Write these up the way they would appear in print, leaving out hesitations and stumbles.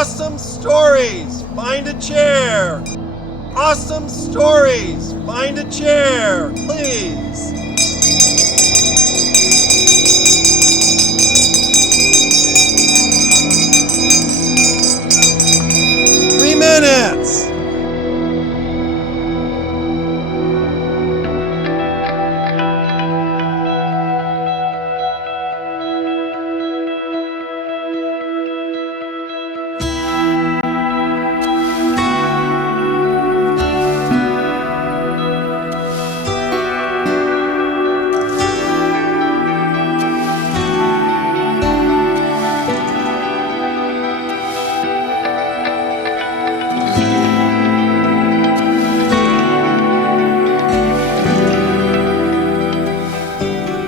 Awesome stories, find a chair. Awesome stories, find a chair, please. Three minutes.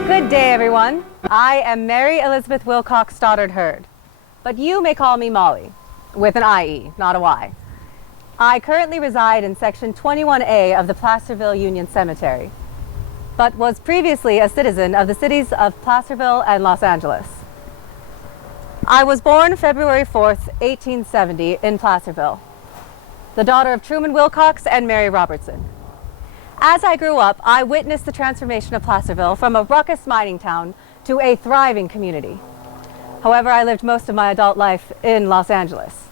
Good day, everyone. I am Mary Elizabeth Wilcox Hurd, but you may call me Mollie, with an IE, not a Y. I currently reside in Section 21A of the Placerville Union Cemetery, but was previously a citizen of the cities of Placerville and Los Angeles. I was born February 4th, 1870 in Placerville, the daughter of Truman Wilcox and Mary Robertson. As I grew up, I witnessed the transformation of Placerville from a ruckus mining town to a thriving community. However, I lived most of my adult life in Los Angeles.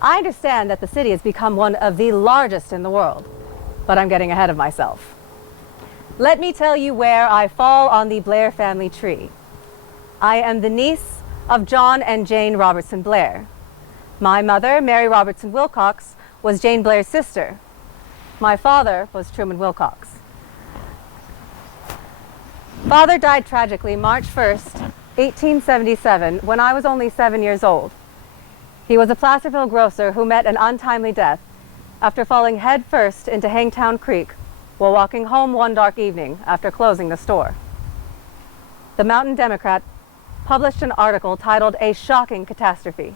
I understand that the city has become one of the largest in the world, but I'm getting ahead of myself. Let me tell you where I fall on the Blair family tree. I am the niece of John and Jane Robertson Blair. My mother, Mary Robertson Wilcox, was Jane Blair's sister. My father was Truman Wilcox. Father died tragically March 1st, 1877, when I was only 7 years old. He was a Placerville grocer who met an untimely death after falling headfirst into Hangtown Creek while walking home one dark evening after closing the store. The Mountain Democrat published an article titled "A Shocking Catastrophe."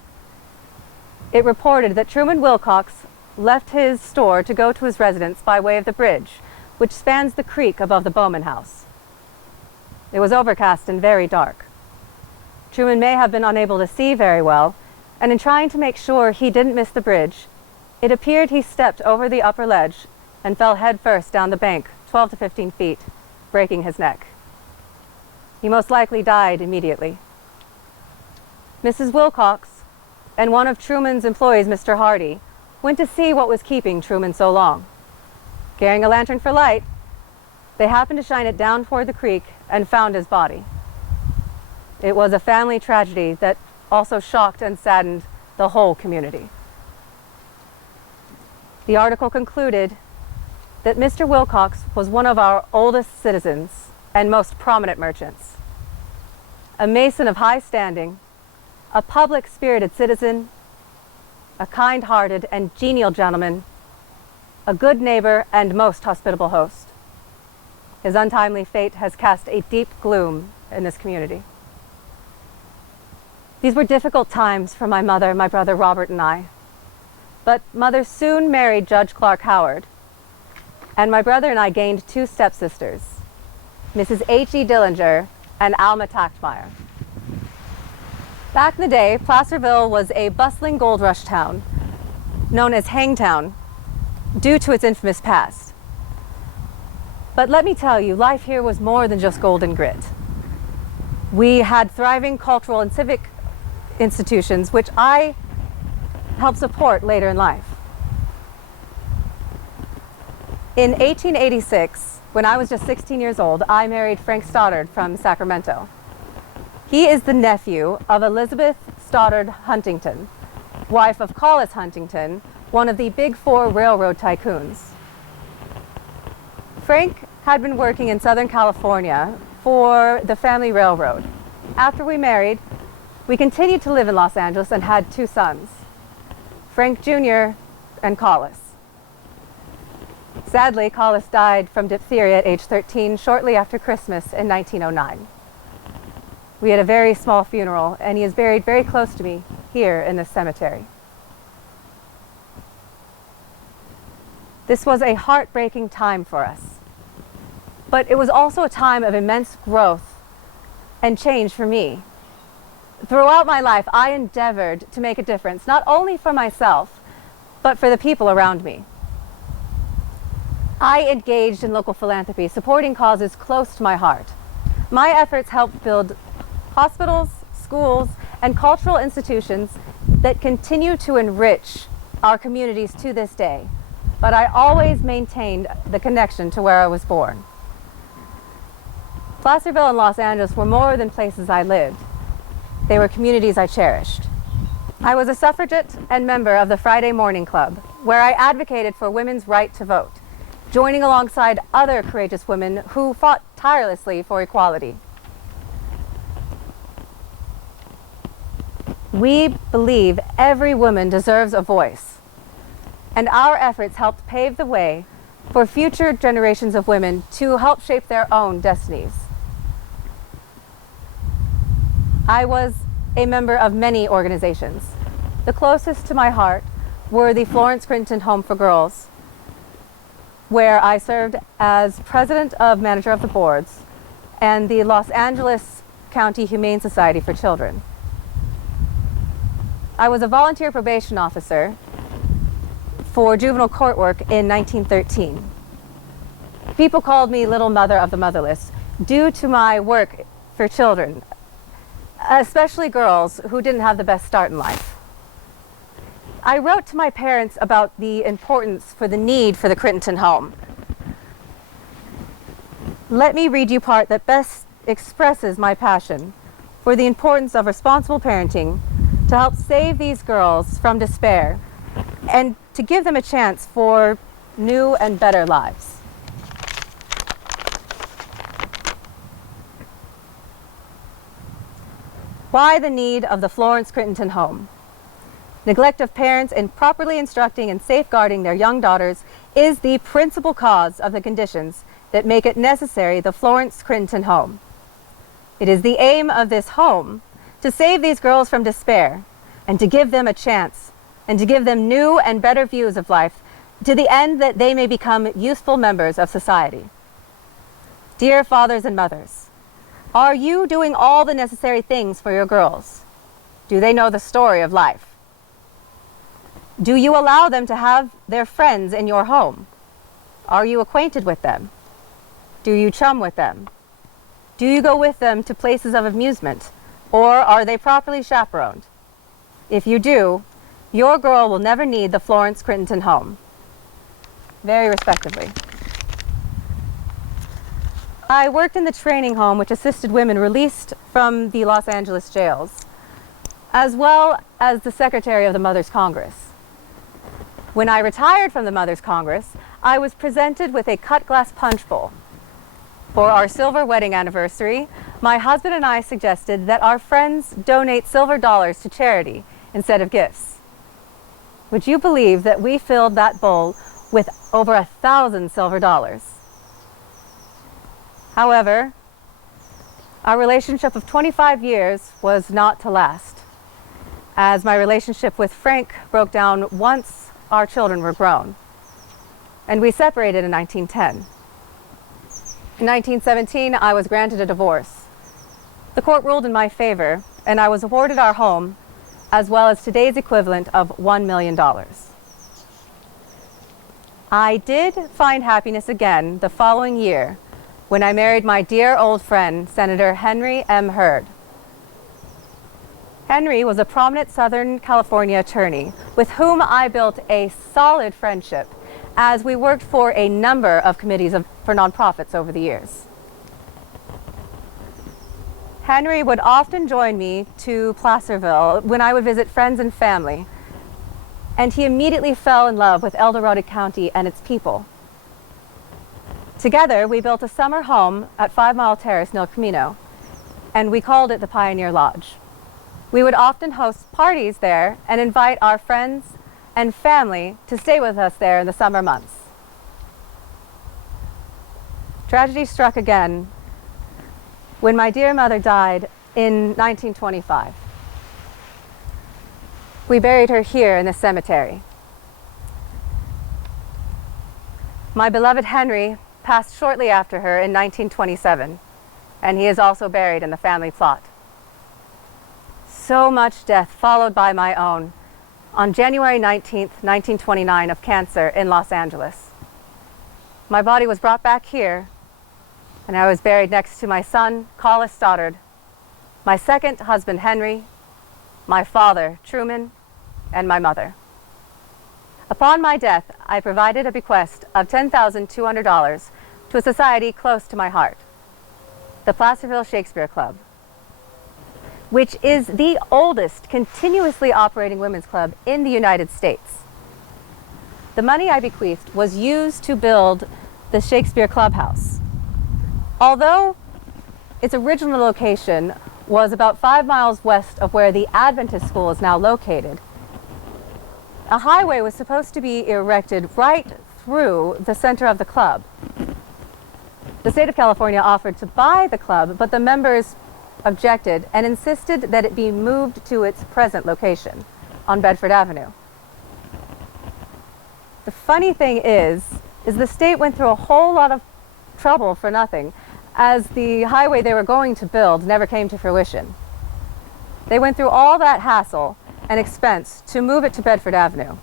It reported that Truman Wilcox left his store to go to his residence by way of the bridge, which spans the creek above the Bowman house. It was overcast and very dark. Truman may have been unable to see very well, and in trying to make sure he didn't miss the bridge, it appeared he stepped over the upper ledge and fell headfirst down the bank 12 to 15 feet, breaking his neck. He most likely died immediately. Mrs. Wilcox and one of Truman's employees, Mr. Hardy, went to see what was keeping Truman so long. Carrying a lantern for light, they happened to shine it down toward the creek and found his body. It was a family tragedy that also shocked and saddened the whole community. The article concluded that Mr. Wilcox was one of our oldest citizens and most prominent merchants, a Mason of high standing, a public-spirited citizen, a kind-hearted and genial gentleman, a good neighbor and most hospitable host. His untimely fate has cast a deep gloom in this community. These were difficult times for my mother, my brother Robert, and I. But Mother soon married Judge Clark Howard, and my brother and I gained two stepsisters, Mrs. H.E. Dillinger and Alma Tachtmeyer. Back in the day, Placerville was a bustling gold rush town, known as Hangtown, due to its infamous past. But let me tell you, life here was more than just gold and grit. We had thriving cultural and civic institutions, which I helped support later in life. In 1886, when I was just 16 years old, I married Frank Stoddard from Sacramento. He is the nephew of Elizabeth Stoddard Huntington, wife of Collis Huntington, one of the Big Four railroad tycoons. Frank had been working in Southern California for the family railroad. After we married, we continued to live in Los Angeles and had two sons, Frank Jr. and Collis. Sadly, Collis died from diphtheria at age 13 shortly after Christmas in 1909. We had a very small funeral, and he is buried very close to me here in this cemetery. This was a heartbreaking time for us, but it was also a time of immense growth and change for me. Throughout my life, I endeavored to make a difference, not only for myself, but for the people around me. I engaged in local philanthropy, supporting causes close to my heart. My efforts helped build hospitals, schools, and cultural institutions that continue to enrich our communities to this day. But I always maintained the connection to where I was born. Placerville and Los Angeles were more than places I lived. They were communities I cherished. I was a suffragette and member of the Friday Morning Club, where I advocated for women's right to vote, joining alongside other courageous women who fought tirelessly for equality. We believe every woman deserves a voice, and our efforts helped pave the way for future generations of women to help shape their own destinies. I was a member of many organizations. The closest to my heart were the Florence Crittenton Home for Girls, where I served as president of manager of the boards, and the Los Angeles County Humane Society for Children. I was a volunteer probation officer for juvenile court work in 1913. People called me Little Mother of the Motherless due to my work for children, especially girls who didn't have the best start in life. I wrote to my parents about the importance for the need for the Crittenton home. Let me read you part that best expresses my passion for the importance of responsible parenting to help save these girls from despair and to give them a chance for new and better lives. Why the need of the Florence Crittenton home? Neglect of parents in properly instructing and safeguarding their young daughters is the principal cause of the conditions that make it necessary the Florence Crittenton home. It is the aim of this home to save these girls from despair and to give them a chance and to give them new and better views of life to the end that they may become useful members of society. Dear fathers and mothers, are you doing all the necessary things for your girls? Do they know the story of life? Do you allow them to have their friends in your home? Are you acquainted with them? Do you chum with them? Do you go with them to places of amusement? Or are they properly chaperoned? If you do, your girl will never need the Florence Crittenton home. Very respectively. I worked in the training home which assisted women released from the Los Angeles jails, as well as the secretary of the Mothers Congress. When I retired from the Mothers Congress, I was presented with a cut glass punch bowl. For our silver wedding anniversary, my husband and I suggested that our friends donate silver dollars to charity instead of gifts. Would you believe that we filled that bowl with over 1,000 silver dollars? However, our relationship of 25 years was not to last, as my relationship with Frank broke down once our children were grown, and we separated in 1910. In 1917, I was granted a divorce. The court ruled in my favor, and I was awarded our home, as well as today's equivalent of $1 million. I did find happiness again the following year when I married my dear old friend, Senator Henry M. Hurd. Henry was a prominent Southern California attorney with whom I built a solid friendship as we worked for a number of committees for nonprofits over the years. Henry would often join me to Placerville when I would visit friends and family, and he immediately fell in love with El Dorado County and its people. Together, we built a summer home at 5 Mile Terrace, El Camino, and we called it the Pioneer Lodge. We would often host parties there and invite our friends and family to stay with us there in the summer months. Tragedy struck again when my dear mother died in 1925. We buried her here in the cemetery. My beloved Henry passed shortly after her in 1927, and he is also buried in the family plot. so much death followed by my own on January 19th, 1929 of cancer in Los Angeles. My body was brought back here, and I was buried next to my son, Collis Stoddard, my second husband, Henry, my father, Truman, and my mother. Upon my death, I provided a bequest of $10,200 to a society close to my heart, the Placerville Shakespeare Club, which is the oldest continuously operating women's club in the United States. The money I bequeathed was used to build the Shakespeare Clubhouse. Although its original location was about 5 miles west of where the Adventist school is now located, a highway was supposed to be erected right through the center of the club. The state of California offered to buy the club, but the members objected and insisted that it be moved to its present location on Bedford Avenue. The funny thing is the state went through a whole lot of trouble for nothing, as the highway they were going to build never came to fruition. They went through all that hassle and expense to move it to Bedford Avenue.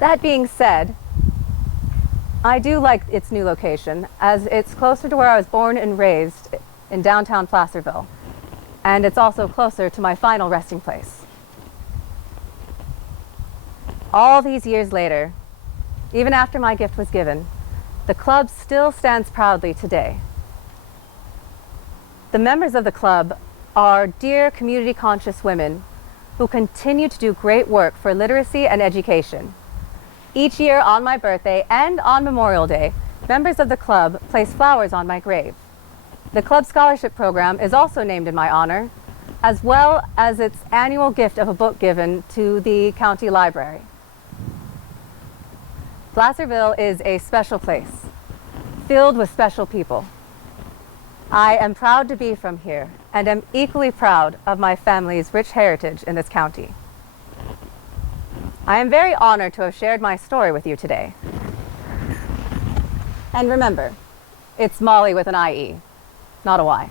That being said, I do like its new location, as it's closer to where I was born and raised in downtown Placerville, and it's also closer to my final resting place. All these years later, even after my gift was given, the club still stands proudly today. The members of the club are dear community-conscious women who continue to do great work for literacy and education. Each year on my birthday and on Memorial Day, members of the club place flowers on my grave. The club scholarship program is also named in my honor, as well as its annual gift of a book given to the county library. Placerville is a special place, filled with special people. I am proud to be from here, and am equally proud of my family's rich heritage in this county. I am very honored to have shared my story with you today. And remember, it's Mollie with an IE, not a Y.